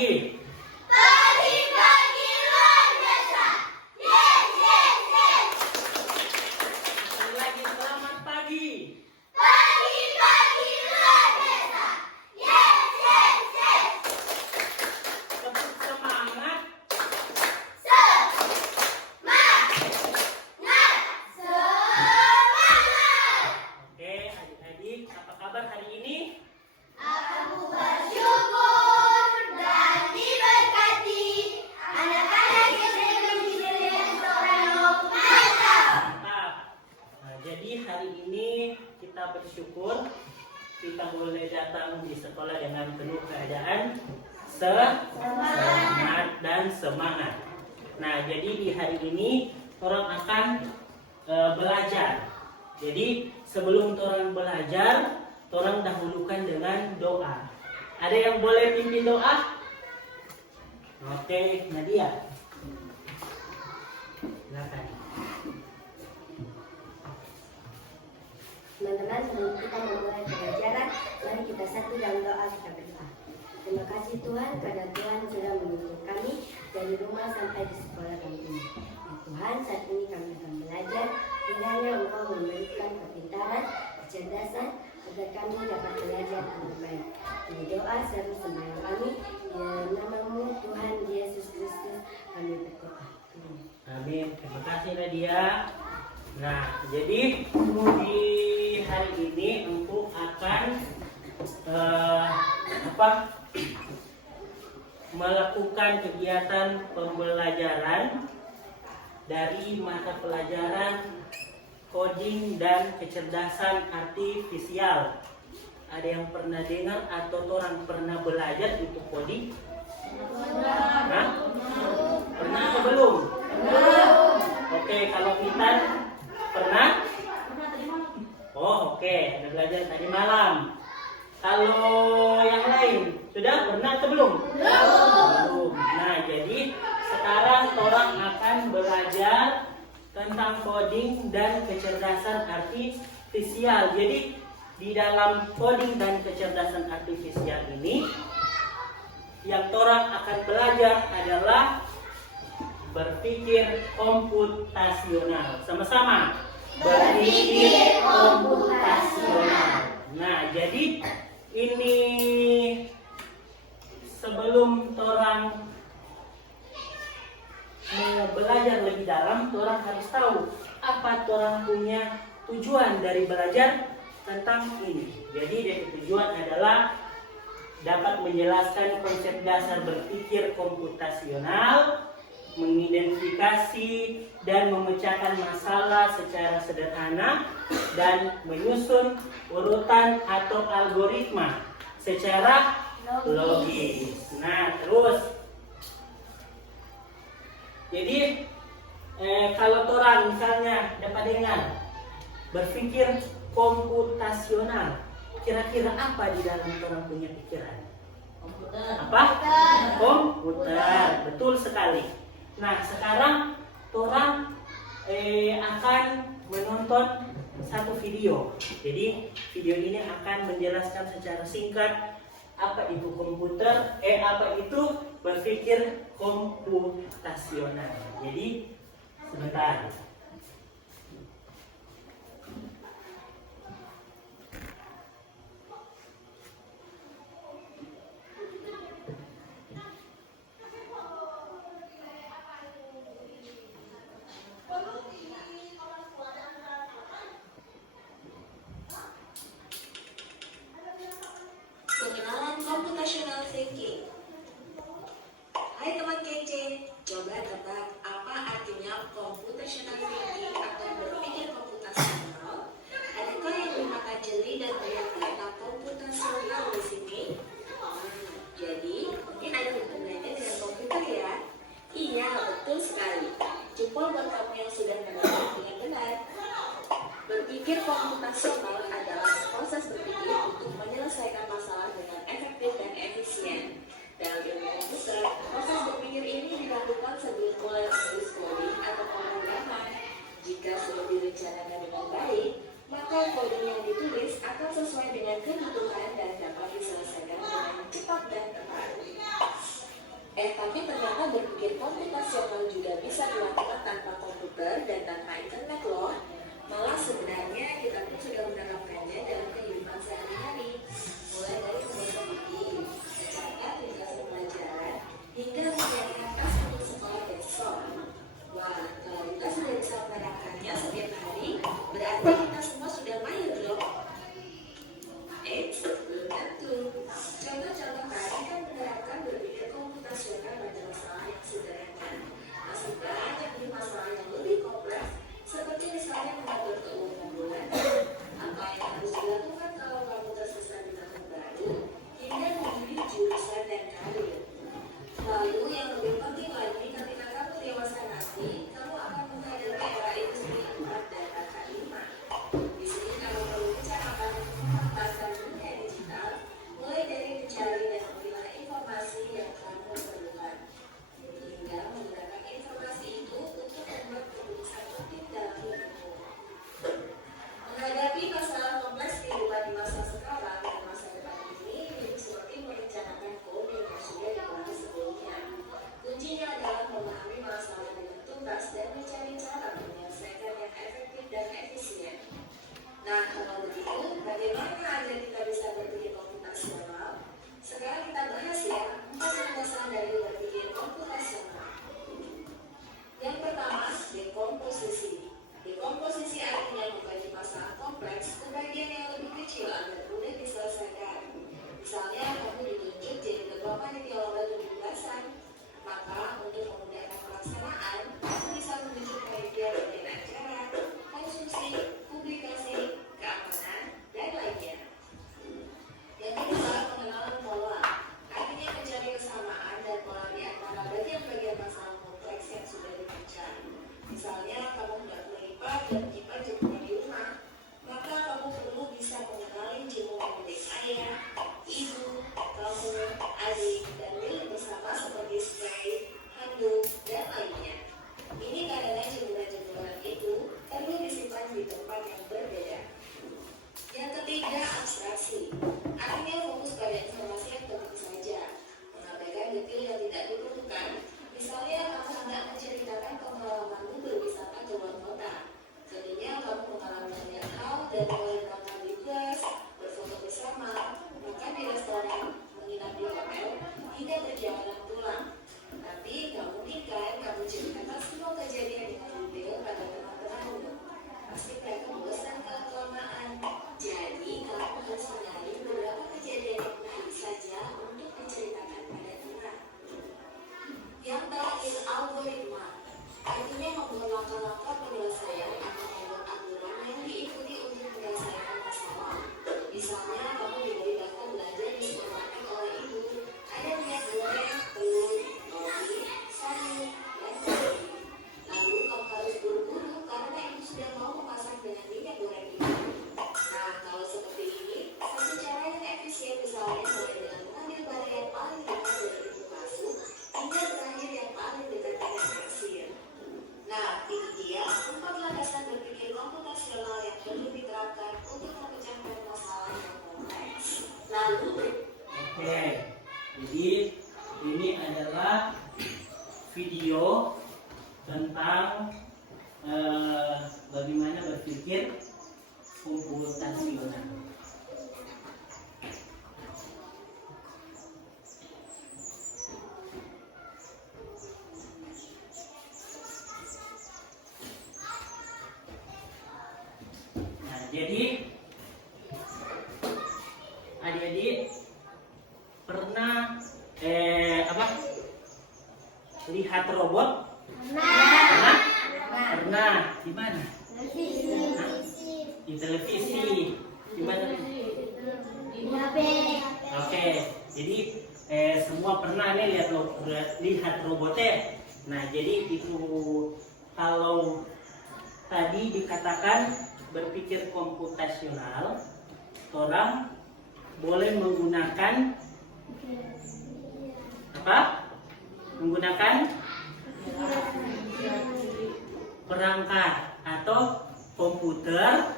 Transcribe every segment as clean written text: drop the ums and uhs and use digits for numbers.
pagi. Pagi-pagi luar biasa. Yes, yes, yes. Sekali lagi selamat pagi. Pagi-pagi luar biasa. Yes, yes, yes. Tepuk semangat. Semangat. Semangat. Oke, adik-adik, apa kabar hari ini? Aku bersyukur dan diberkati. Anak-anak yang menjadi seorang mantap. Mantap. Nah, jadi hari ini kita bersyukur kita boleh datang di sekolah dengan penuh keadaan semangat dan semangat. Nah, jadi di hari ini orang akan belajar. Jadi sebelum orang belajar, orang dahulukan dengan doa. Ada yang boleh pimpin doa? Oke, Nadia. Silakan. Teman-teman, sebelum kita memulai pelajaran, mari kita satu dalam doa kita berdoa. Terima kasih Tuhan, karena Tuhan sudah menuntun kami dari rumah sampai di sekolah kami ini. Ya Tuhan, saat ini kami akan belajar, kiranya Engkau memberikan kepintaran, kecerdasan, agar kami dapat belajar dengan baik. Ini doa serta sembahyang kami, di dalam nama-Mu Tuhan Yesus Kristus kami berdoa. Amin. Amin. Terima kasih Nadia. Nah, jadi di hari ini Empu akan melakukan kegiatan pembelajaran dari mata pelajaran coding dan kecerdasan artifisial. Ada yang pernah dengar atau orang pernah belajar itu coding? Hah? Pernah atau belum? Oke, kalau kita pernah? Oh, oke, ada belajar tadi malam. Kalau yang lain sudah pernah atau belum? Belum. Nah, jadi sekarang orang akan belajar tentang coding dan kecerdasan artifisial. Jadi di dalam coding dan kecerdasan artifisial ini yang orang akan belajar adalah berpikir komputasional. Sama-sama. Berpikir komputasional. Nah, jadi ini sebelum orang belajar lebih dalam, orang harus tahu apa orang punya tujuan dari belajar tentang ini. Jadi dari tujuan adalah dapat menjelaskan konsep dasar berpikir komputasional, mengidentifikasi dan memecahkan masalah secara sederhana, dan menyusun urutan atau algoritma secara logis. Nah, terus jadi kalau orang misalnya dapat dengar berpikir komputasional, kira-kira apa di dalam orang punya pikiran? Komputer. Apa? Komputer. Betul sekali. Nah, sekarang orang akan menonton satu video. Jadi video ini akan menjelaskan secara singkat apa itu komputer, apa itu berpikir komputasional. Jadi sebentar. Pengenalan computational thinking. Hai teman kece, coba tebak apa artinya computational thinking atau berpikir komputasional? Adakah yang bermata jeli dan melihat kata komputasional di sini? Jadi, mungkin ada hubungannya dengan komputer ya? Iya, betul sekali. Jempol buat kamu yang sudah mendengar dengan benar. Berpikir komputasional adalah proses berpikir untuk menyelesaikan masalah dengan efektif dan efisien. Dalam ilmu komputer, proses berpikir ini dilakukan sebelum mulai menulis coding atau pemrograman. Jika sudah direncanakan dengan baik, maka coding yang ditulis akan sesuai dengan kebutuhan dan dapat diselesaikan dengan cepat dan tepat. adalah video tentang bagaimana berpikir komputasional. Nah, jadi adik-adik pernah lihat robot? Pernah? Pernah. Di mana? Di televisi. Di mana? Oke. Jadi semua pernah nih lihat robotnya. Nah, jadi itu kalau tadi dikatakan berpikir komputasional, orang boleh menggunakan apa? Menggunakan perangkat atau komputer,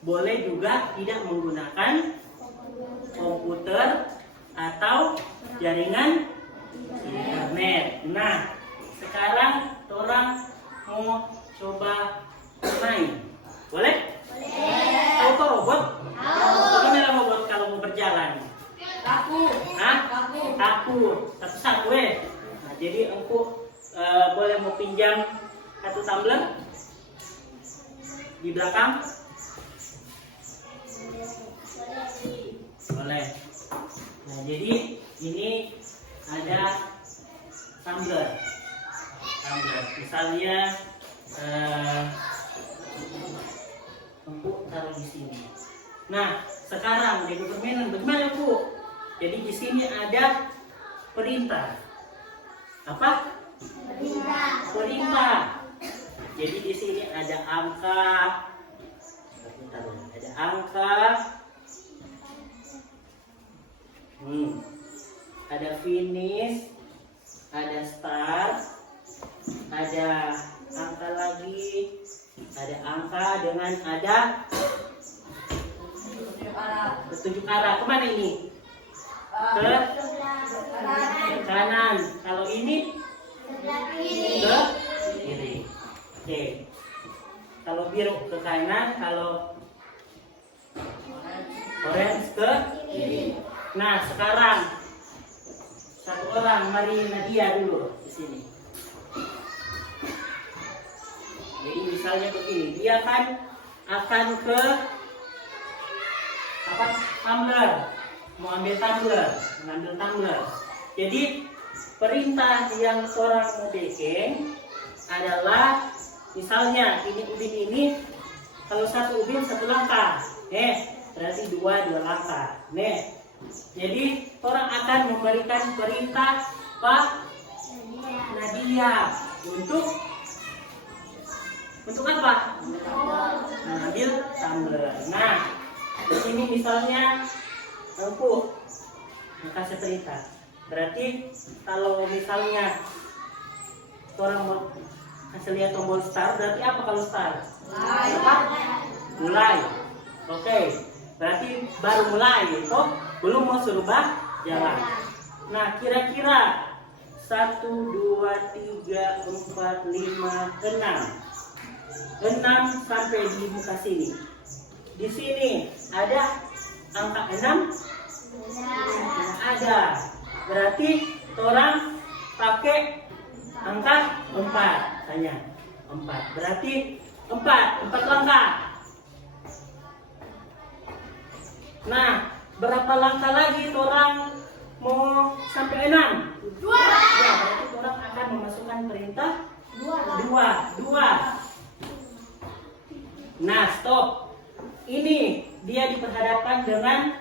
boleh juga tidak menggunakan komputer atau jaringan internet. Nah, sekarang orang mau coba main. Boleh? Tahu kok robot? Gimana robot kalau mau berjalan? Takut. Satu Nah, jadi engkau boleh mau pinjam satu tumbler di belakang? Boleh. Nah, jadi ini ada tumbler. Misalnya engkau taruh di sini. Nah, sekarang di permainan bagaimana, Bu? Jadi di sini ada perintah. Apa? Perintah. Jadi di sini ada angka. Ada angka. Ada finish, ada start, ada angka lagi, ada angka dengan ada petunjuk arah. Kemana ini? Ke kanan. Kalau ini ke kiri. Oke. Kalau biru ke kanan, kalau orange ke kiri. Nah, sekarang satu orang, mari Nadia dulu di sini. Jadi misalnya begini, dia akan ke apa? Tumbler. Mau ambil tumbler. Jadi perintah yang orang mau bikin adalah misalnya ini ubin ini, kalau satu ubin satu langkah, berarti dua langkah. Jadi orang akan memberikan perintah Pak Nadia untuk apa? Mengambil tumbler. Nah, di sini misalnya aku kasih perintah. Berarti kalau misalnya orang mau kasih lihat tombol start, berarti apa kalau start? Mulai. Oke. Berarti baru mulai, itu belum mau suruh jalan. Nah, kira-kira 1, 2, 3, 4, 5, 6 sampai di muka sini. Di sini ada angka 6? Ada. Berarti orang pakai angka 4. Tanya. 4. Berarti 4 langkah. Nah, berapa langkah lagi orang mau sampai 6? 2. Ya, berarti orang akan memasukkan perintah 2. Nah, stop. Ini dia diperhadapkan dengan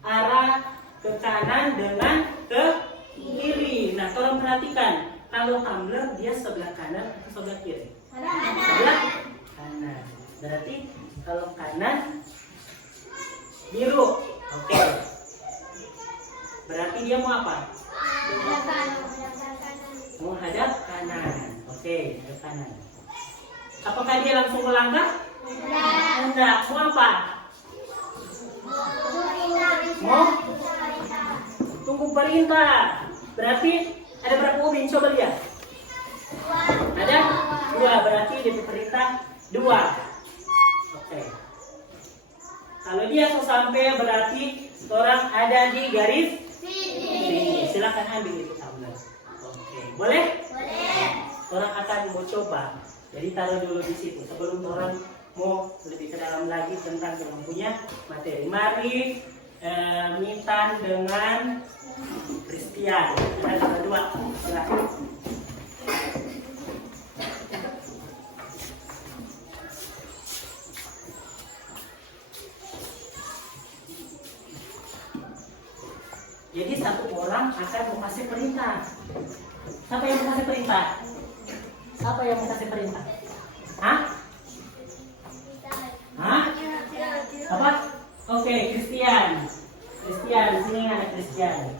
arah ke kanan dengan ke kiri. Nah, tolong perhatikan. Kalau tumbler dia sebelah kanan atau sebelah kiri? Sebelah kanan. Berarti kalau kanan biru. Oke. Berarti dia mau apa? Mau hadap kanan. Oke, hadap kanan. Apakah dia langsung melangkah? Enggak. Mau apa? Mau tunggu perintah. Berarti ada berapa ubin? Coba lihat. Ada 2, berarti DP perintah 2. Oke. Kalau dia sudah sampai berarti orang ada di garis sini. Silakan ambil itu tablet. Oke. Boleh? Boleh. Orang akan mau coba. Jadi taruh dulu di situ sebelum orang mau lebih ke dalam lagi tentang yang punya materi. Mari Mitan dengan Christian. Ada 2. Silakan. Jadi satu orang akan mengasih perintah. Siapa yang mengasih perintah? Siapa yang mengasih perintah? Hah? Hah? Apa? Oke, Christian. Christian, sini ada Christian.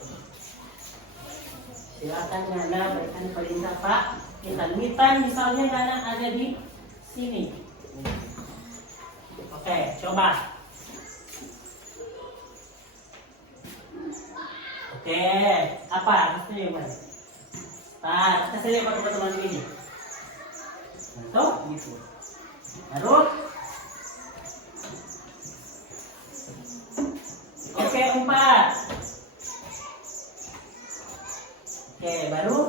Silakan Nana berikan perintah Pak. Mitan misalnya Nana ada di sini. Oke, coba. Oke, apa? Mesti yang mana? Kita lihat teman-teman ini. Tuh, gitu. Baru. Oke, 4. Oke, baru.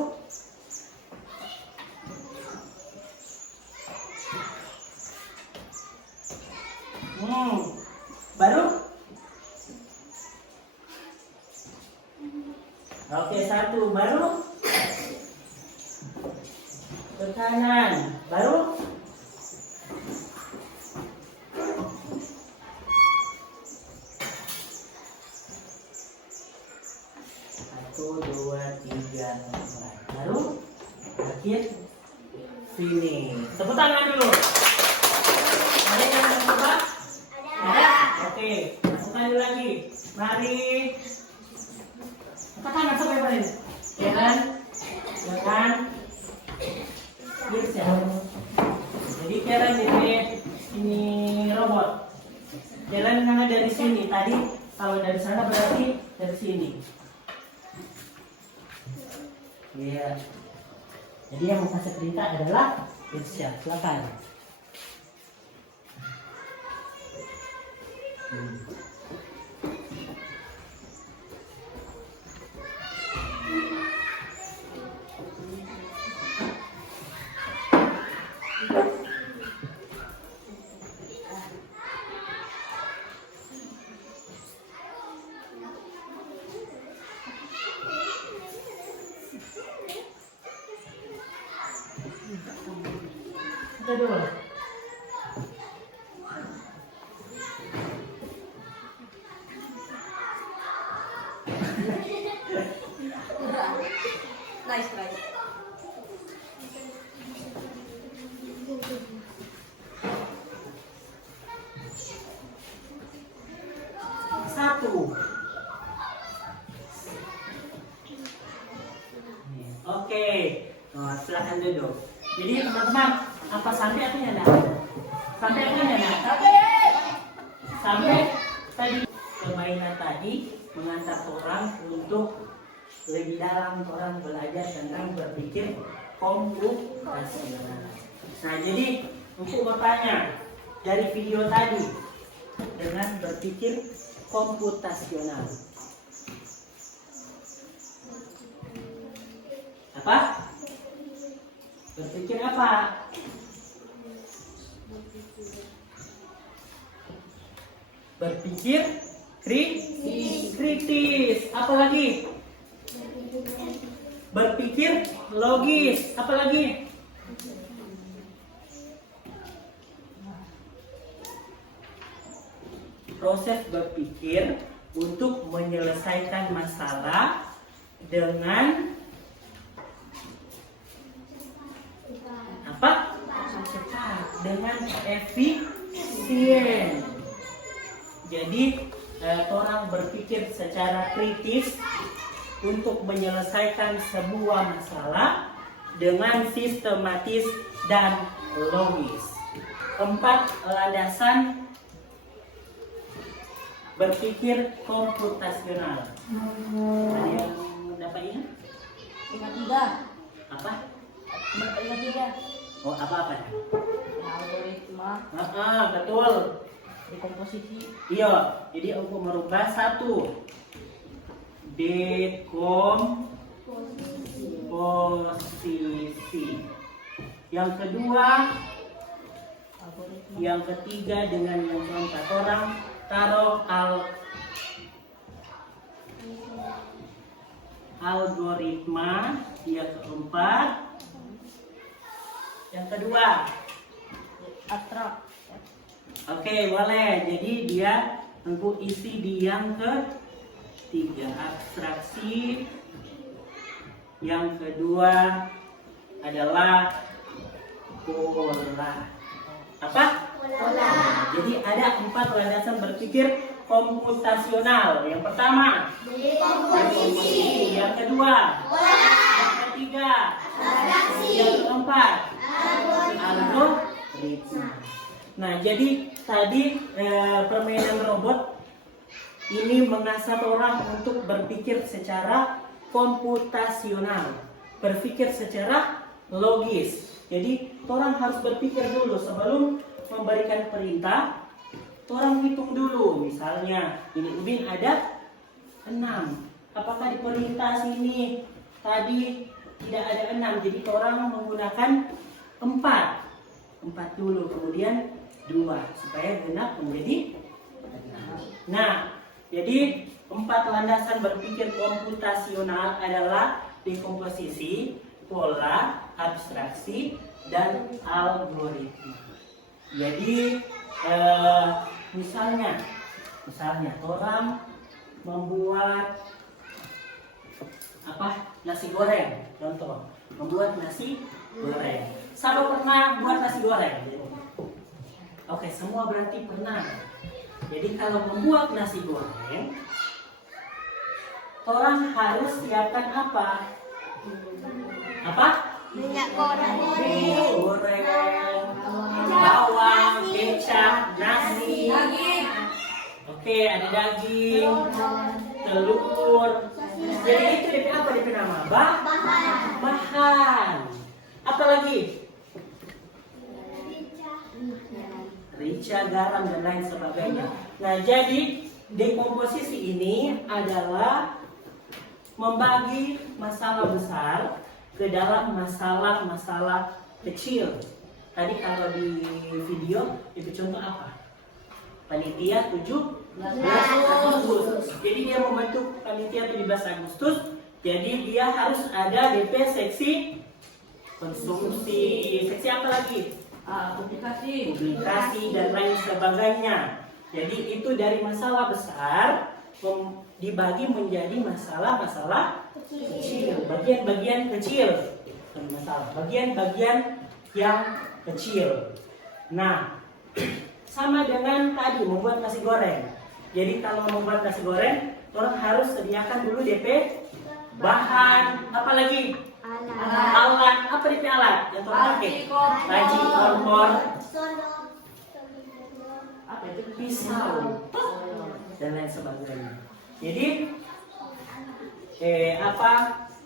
Baru. Oke, 1 baru. Ke kanan, baru. Satu, 2, 3, 4. Baru. Akhir. Sini. Tepuk tangan dulu. Ada yang mau coba? Ada. Oke, masukkan dulu lagi. Mari. Tangan sampai mana? Jalan. Bisa. Jadi jalan ini robot. Jalan karena dari sini. Tadi kalau dari sana berarti dari sini. Iya. Jadi yang mau kasih perintah adalah Irsyad. Silakan. Kedua. Nice, nice. Satu. Oke. Nah, silakan duduk. Jadi teman-teman, apa sampai apa ya nak? Sampai apa ya nak? Sampai tadi permainan tadi mengantar orang untuk lebih dalam orang belajar tentang berpikir komputasional. Nah, jadi untuk bertanya dari video tadi dengan berpikir komputasional. Apa? Berpikir apa? Berpikir kritis. Apa lagi? Berpikir logis. Apa lagi? Proses berpikir untuk menyelesaikan masalah dengan apa? Cepat, dengan efisien. Jadi orang berpikir secara kritis untuk menyelesaikan sebuah masalah dengan sistematis dan logis. 4 landasan berpikir komputasional. Ada yang dapat ingat? Tiga. Apa? Ada tiga. Oh, apa-apa? Algoritma Betul. dekomposisi. Iya, jadi aku merubah satu dekomposisi. Yang kedua, Algoritma. yang ketiga dengan yang keempat orang taruh algoritma. Yang keempat, yang kedua. Abstrak. Oke, boleh. Jadi dia tentu isi di yang ketiga, abstraksi. Yang kedua adalah pola. Apa? Pola. Jadi ada 4 landasan berpikir komputasional. Yang pertama, Dekomposisi. yang kedua, Pola. yang ketiga, Abstraksi. yang keempat, Algoritma. algoritma. Nah, jadi tadi permainan robot ini mengasah orang untuk berpikir secara komputasional, berpikir secara logis. Jadi orang harus berpikir dulu sebelum memberikan perintah. Orang hitung dulu, misalnya ini Ubin ada 6. Apakah di perintah sini tadi tidak ada 6, jadi orang menggunakan 4 dulu, kemudian 2 supaya genap menjadi 6. Nah, jadi 4 landasan berpikir komputasional adalah dekomposisi, pola, abstraksi, dan algoritma. Jadi misalnya orang membuat nasi goreng, contoh membuat nasi goreng. Siapa pernah buat nasi goreng? Oke, semua berarti pernah. Jadi kalau membuat nasi goreng, orang harus siapkan apa? Minyak goreng. Minyak goreng, bawang, kecap, nasi. Oke, ada daging, telur. Jadi itu DP apa DP nama? Bahan. Apa lagi? Rica, garam, dan lain sebagainya. Nah, jadi dekomposisi ini adalah membagi masalah besar ke dalam masalah-masalah kecil. Tadi kalau di video itu contoh apa? Panitia 17 Agustus. Jadi dia membentuk panitia 17 Agustus. Jadi dia harus ada DP seksi konsumsi, seksi apa lagi? Publikasi dan lain sebagainya. Jadi itu dari masalah besar dibagi menjadi masalah-masalah kecil, bagian-bagian kecil, bagian-bagian yang kecil. Nah, sama dengan tadi membuat nasi goreng. Jadi kalau membuat nasi goreng, orang harus sediakan dulu DP bahan, apa lagi? Alat. Apa DP alat yang orang pakai? Laci, kompor, pisau, dan lain sebagainya. Jadi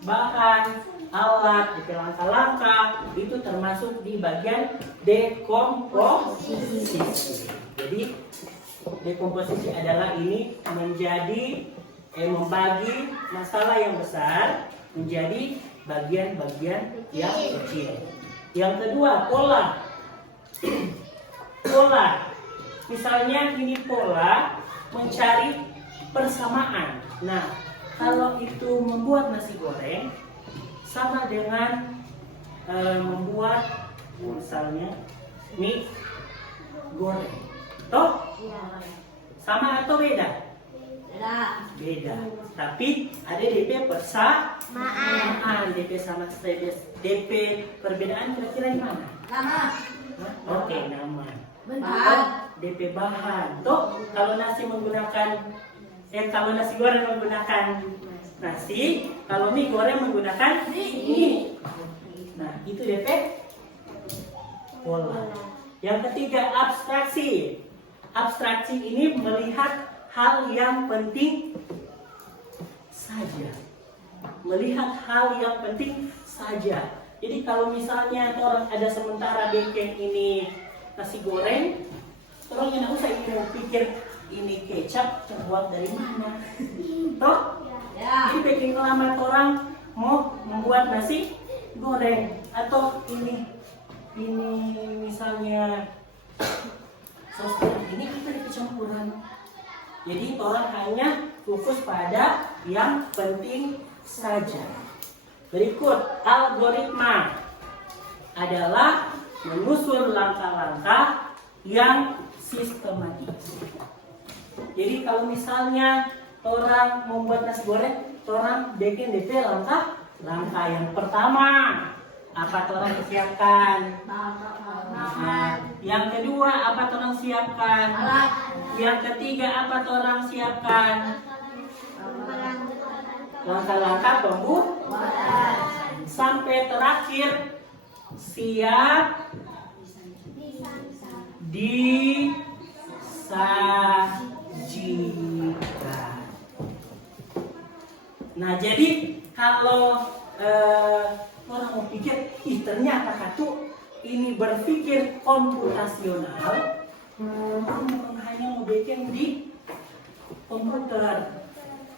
bahan, alat, DP langkah-langkah itu termasuk di bagian dekomposisi. Jadi dekomposisi adalah ini membagi masalah yang besar menjadi bagian-bagian yang kecil. Yang kedua, pola. Pola. Misalnya ini pola mencari persamaan. Nah, kalau itu membuat nasi goreng sama dengan membuat misalnya mie goreng. Toh? Sama atau beda? Beda. Tapi ada DP persamaan, DP sama DP perbedaan kira-kira di mana? Oke, nama. DP bahan. Toh, kalau nasi goreng menggunakan nasi, kalau mie goreng menggunakan mie. Nah, itu DP pola. Yang ketiga, abstraksi. Abstraksi ini melihat hal yang penting saja. melihat hal yang penting saja. Jadi kalau misalnya orang ada sementara bikin ini nasi goreng, orang yang usah ini mau pikir ini kecap terbuat dari mana, toh? Ya. Jadi bikin lama orang mau membuat nasi goreng atau ini misalnya saus tomat ini apa ada kecampuran. Jadi orang hanya fokus pada yang penting saja. Berikut algoritma adalah menyusun langkah-langkah yang sistematis. Jadi kalau misalnya orang membuat nasi goreng, orang bikin DP langkah yang pertama apa orang siapkan. Nah, yang kedua apa orang siapkan. Yang ketiga apa orang siapkan. Langkah-langkah pembuatan sampai terakhir siap disajikan. Nah, jadi kalau orang mau pikir, ternyata Katu ini berpikir komputasional, hanya mau bikin di komputer,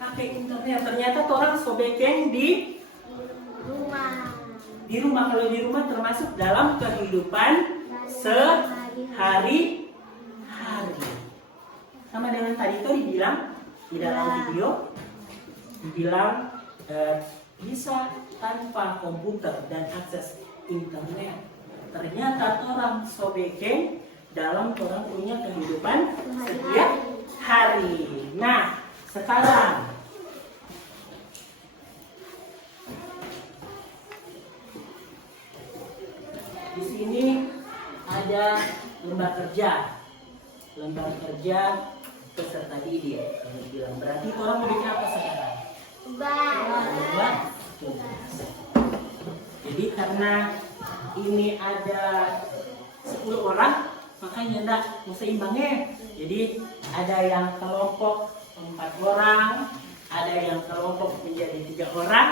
pakai internet. Ternyata orang so bikin di Rumah. Di rumah. Kalau di rumah termasuk dalam kehidupan sehari-hari. Sama dengan tadi itu dibilang di dalam video, dibilang bisa tanpa komputer dan akses internet. Ternyata orang sobekeng dalam orang punya kehidupan setiap hari. Nah, sekarang di sini ada lembar kerja. Lembar kerja peserta didik. Kalau bilang berarti orang mau bikin apa sekarang? Buat tugas. Jadi karena ini ada 10 orang, makanya enggak mau seimbangnya. Jadi ada yang kelompok 4 orang, ada yang kelompok menjadi 3 orang,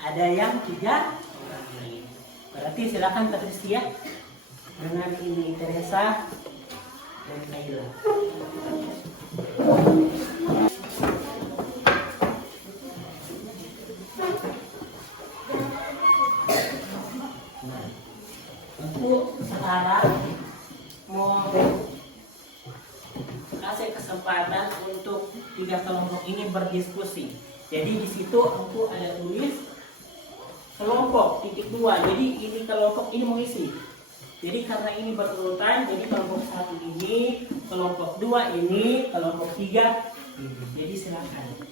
ada yang 3 orang lain. Berarti silakan Patricia dengan ini Teresa dan Kayla. Nah, untuk sekarang mau kasih kesempatan untuk 3 kelompok ini berdiskusi. Jadi di situ aku ada tulis kelompok titik 2. Jadi ini kelompok ini mengisi. Jadi karena ini berurutan, jadi kelompok 1 ini, kelompok 2 ini, kelompok 3 ini. Jadi silakan.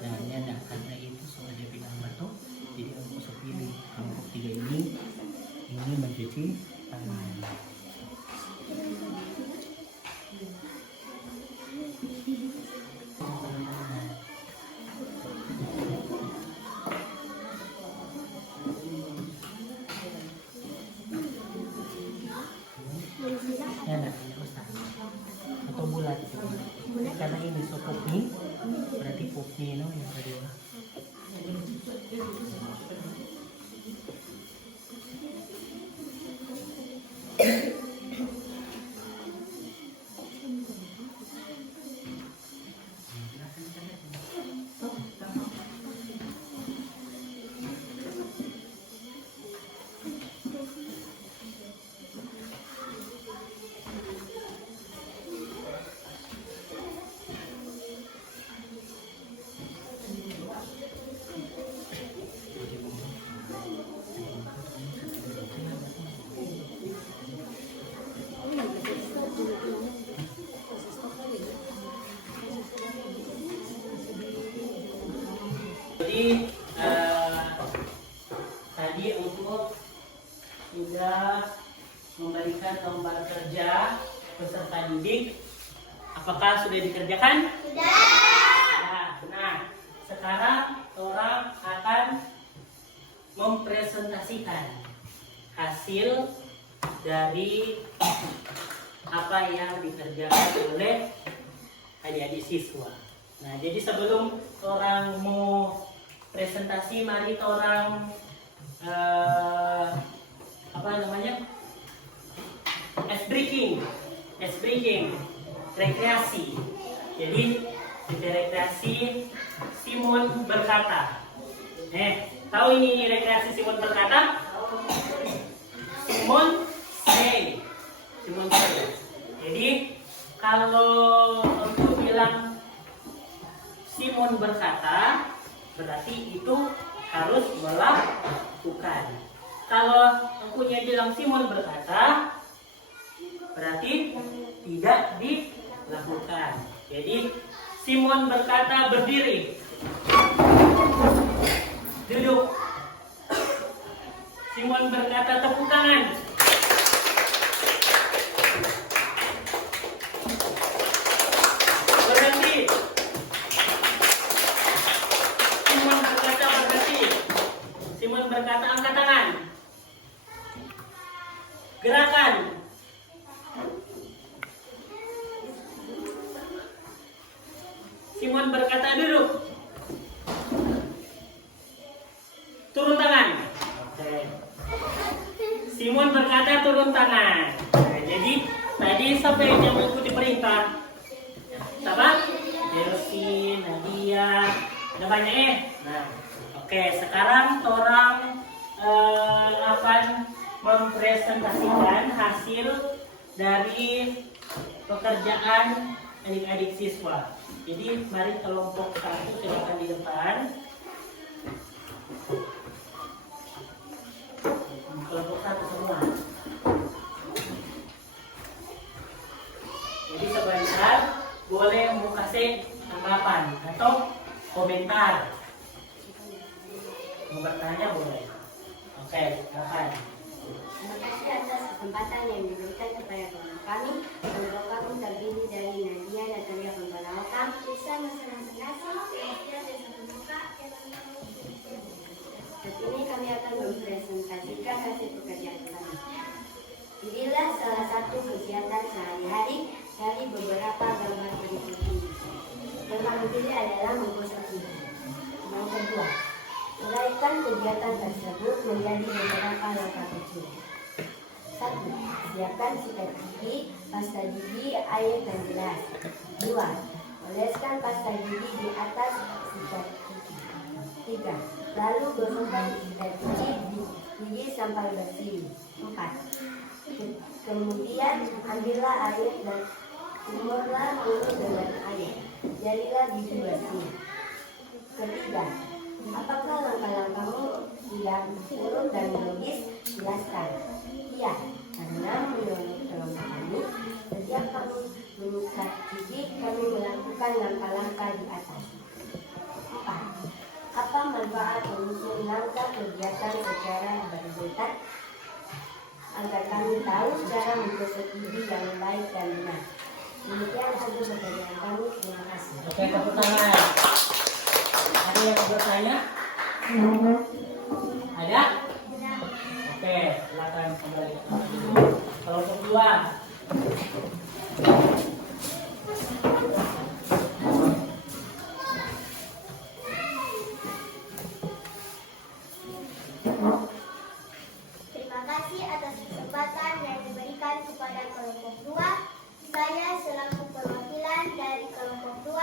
Nah, ini ada karena itu soal dia bilang batu, jadi aku bisa pilih kelompok 3 ini mencuci tangan. Ya, nah, atau bulat. Karena ini so pupni, berarti pupni no yang kedua. sudah memberikan lembar kerja peserta didik. Apakah sudah dikerjakan? Sudah. Nah, sekarang orang akan mempresentasikan hasil dari apa yang dikerjakan oleh adik-adik siswa. Nah, jadi sebelum orang mau presentasi, mari orang ice breaking, rekreasi. Jadi di rekreasi Simon berkata. Tahu ini rekreasi Simon berkata? Simon say. Jadi kalau untuk bilang Simon berkata, berarti itu harus melakukan. Kalau engkunya bilang Simon berkata, berarti tidak dilakukan. Jadi Simon berkata berdiri, duduk. Simon berkata tepuk tangan. Berhenti. Simon berkata berhenti. Simon berkata angkat tangan. Gerakan. Simon berkata duduk. Turun tangan. Oke. Simon berkata turun tangan. Nah, jadi tadi siapa yang mengikuti perintah? Siapa? Delsi, Nadia, ada banyak Nah, oke. Sekarang orang akan mempresentasikan hasil dari pekerjaan adik-adik siswa. Jadi mari kelompok 1 silakan di depan. Kelompok 1 semua. Jadi sebentar boleh mau kasih tanggapan atau komentar. Mau bertanya boleh. Oke, silakan. Terima kasih atas kesempatan yang diberikan kepada kami. Kelompok kami terdiri dari Nadia, Natalia Pembalawakam, Bisa masing-masing dan satu muka yang Saat ini kami akan mempresentasikan hasil pekerjaan kami. Inilah salah satu kegiatan sehari-hari dari beberapa gambar berikut ini. Yang kami pilih adalah menggosok gigi. Yang kedua, uraikan kegiatan tersebut menjadi beberapa langkah kecil. 1. Siapkan sikat gigi, pasta gigi, air dan gelas. 2. Oleskan pasta gigi di atas sikat gigi. 3. Lalu gosokkan sikat gigi sampai bersih. 4. Kemudian ambillah air dan jemurlah mulut dengan air. Jadilah gigi bersih. Ketiga, apakah langkah-langkahmu tidak urut dan logis? Jelaskan. Iya, karena menurut kelompok kami, setiap kamu menyikat gigi, kami melakukan langkah-langkah di atas. 4. Apa manfaat menyusun langkah kegiatan secara berurutan? Agar kami tahu cara menggosok gigi yang baik dan benar. Demikian hasil pekerjaan kami. Terima kasih. Oke, tepuk tangan. Ada yang bertanya? Ada? Oke, silakan kembali ke tempat dulu. Kelompok 2. Terima kasih atas kesempatan yang diberikan kepada kelompok 2. Saya selaku perwakilan dari kelompok 2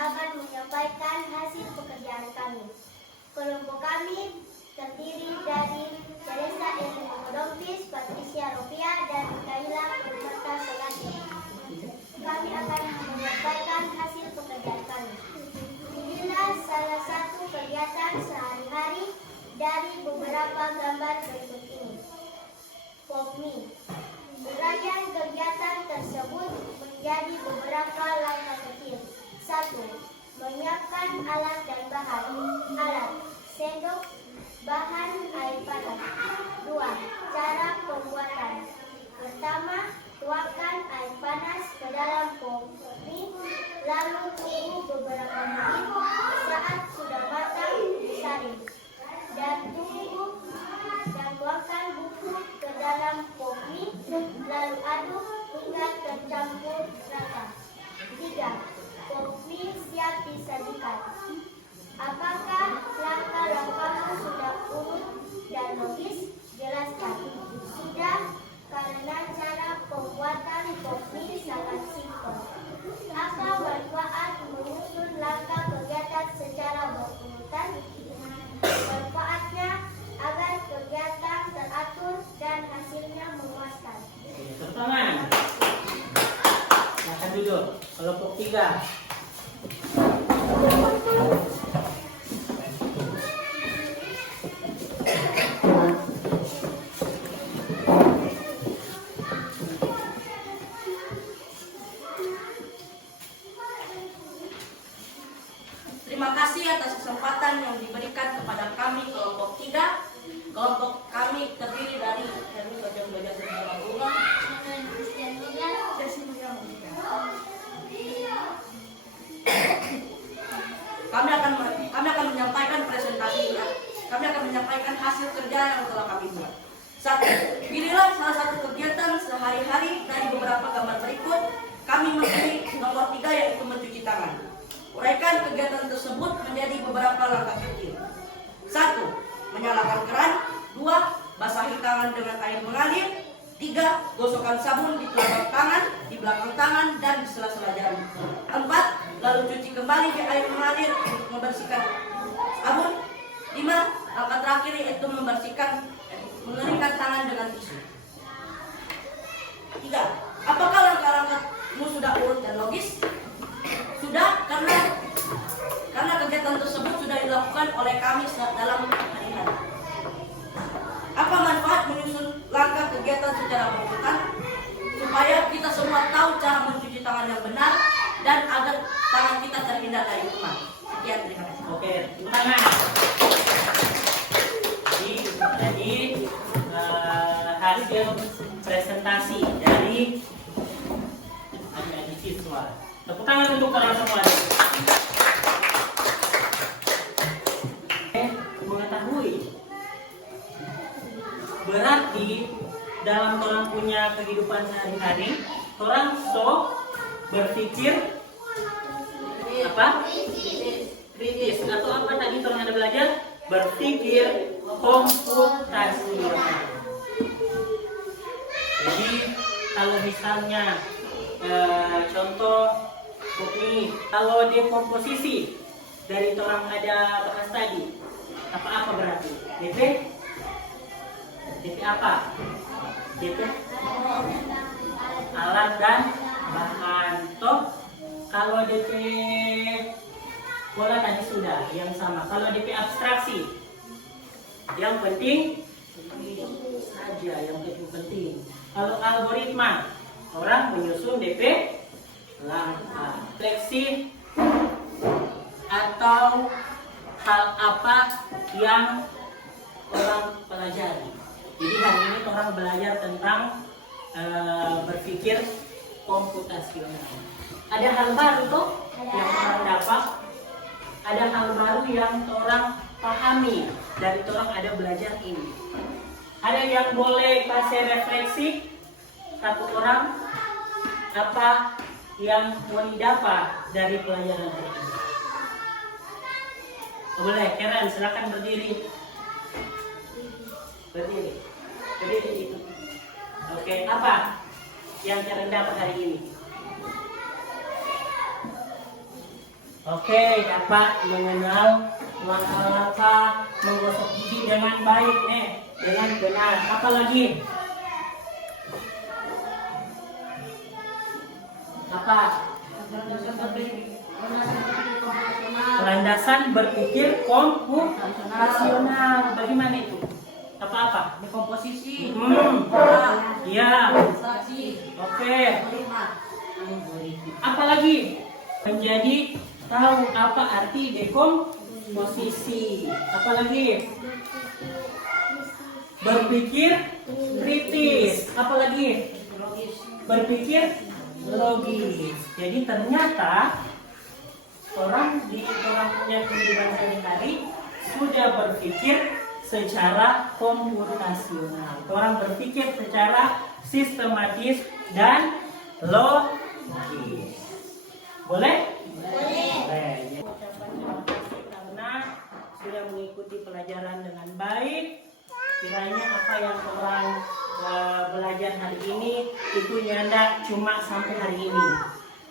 akan menyampaikan hasil pekerjaan kami. Kelompok kami terdiri dari Teresa Elvinodompis, Patricia Ropia, dan Mikaela Permata Solani. Kami akan menyampaikan hasil pekerjaan kami. Inilah salah satu kegiatan sehari-hari dari beberapa gambar berikut ini. POPMI. Uraian kegiatan tersebut menjadi beberapa langkah kecil. 1. Menyiapkan alat dan bahan. Alat: sendok, bahan air panas. 2. Cara Saat sudah matang, disaring dan tuangkan bubuk ke dalam pot mie, lalu aduk hingga tercampur rata. 3. Pot mie siap disajikan. Apakah langkah-langkahmu sudah urut dan logis? Jelaskan. Sudah, karena cara pembuatan pot mie sangat simpel. Apa manfaat menyusun langkah kegiatan secara berurutan? Manfaatnya agar kegiatan teratur dan hasilnya memuaskan. Tepuk tangan. Silakan duduk. Kelompok 3. Terima kasih atas kesempatan yang diberikan kepada kami kelompok 3. Kelompok kami terdiri dari pelajar-pelajar sekolah bunga. Kami akan menyampaikan presentasi. Kami akan menyampaikan hasil kerja yang telah kami buat. 1. Pilihlah salah satu kegiatan sehari-hari dari beberapa gambar berikut. Kami memilih nomor 3 yaitu mencuci tangan. Uraikan kegiatan tersebut menjadi beberapa langkah kecil. 1. Menyalakan keran. 2. Basahi tangan dengan air mengalir. 3. Gosokkan sabun di telapak tangan, di belakang tangan, dan di sela-sela jari. 4. Lalu cuci kembali di air mengalir untuk membersihkan sabun. 5. Langkah terakhir yaitu mengeringkan tangan dengan tisu. 3. Apakah langkah-langkahmu sudah urut dan logis? Sudah, karena kegiatan tersebut sudah dilakukan oleh kami dalam hari-hari. Apa manfaat menyusun langkah kegiatan secara berurutan? Supaya kita semua tahu cara mencuci tangan yang benar dan agar tangan kita terhindar dari kuman. Sekian, terima kasih. Oke, tepuk tangan. Jadi hasil presentasi dari adik-adik siswa. Tepuk tangan untuk kalian semua. Mengetahui berarti dalam orang punya kehidupan sehari-hari, orang berpikir apa? Kritis atau apa tadi orang ada belajar? Berpikir komputasional. Jadi kalau misalnya contoh ini, kalau dekomposisi dari orang ada bahas tadi, apa berarti? DP apa? DP alat dan bahan. Toh kalau DP pola tadi sudah yang sama. Kalau DP abstraksi, yang penting saja, yang penting. Kalau algoritma, orang menyusun DP langkah. Refleksi atau hal apa yang orang pelajari. Jadi hari ini orang belajar tentang berpikir komputasional. Ada hal baru tuh yang orang dapat. Ada hal baru yang orang pahami dari orang ada belajar ini. Ada yang boleh kasih refleksi satu orang apa yang mau didapat dari pelajaran hari ini. Boleh, Karen, silakan berdiri. Berdiri. Oke, apa yang Karen dapat hari ini? Oke, dapat mengenal langkah-langkah menggosok gigi dengan baik, dengan benar. Apa lagi? Apa? Landasan berpikir komputasional. Bagaimana itu? Apa? Dekomposisi. Iya. Abstraksi. Oke. Apa lagi? Menjadi tahu apa arti dekomposisi. Apa lagi? Berpikir kritis. Apa lagi? Berpikir logis. Jadi ternyata orang punya kehidupan sehari-hari sudah berpikir secara komputasional. Orang berpikir secara sistematis dan logis. Boleh? Boleh. Karena sudah mengikuti pelajaran dengan baik, kiranya apa yang orang belajar hari ini itu nyanda cuma sampai hari ini.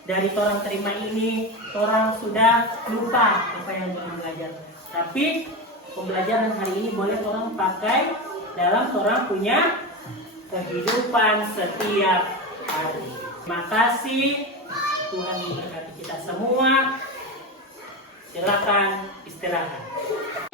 Dari orang terima ini, orang sudah lupa apa yang orang belajar. Tapi pembelajaran hari ini boleh orang pakai dalam orang punya kehidupan setiap hari. Terima kasih, Tuhan memberkati kita semua. Silakan istirahat.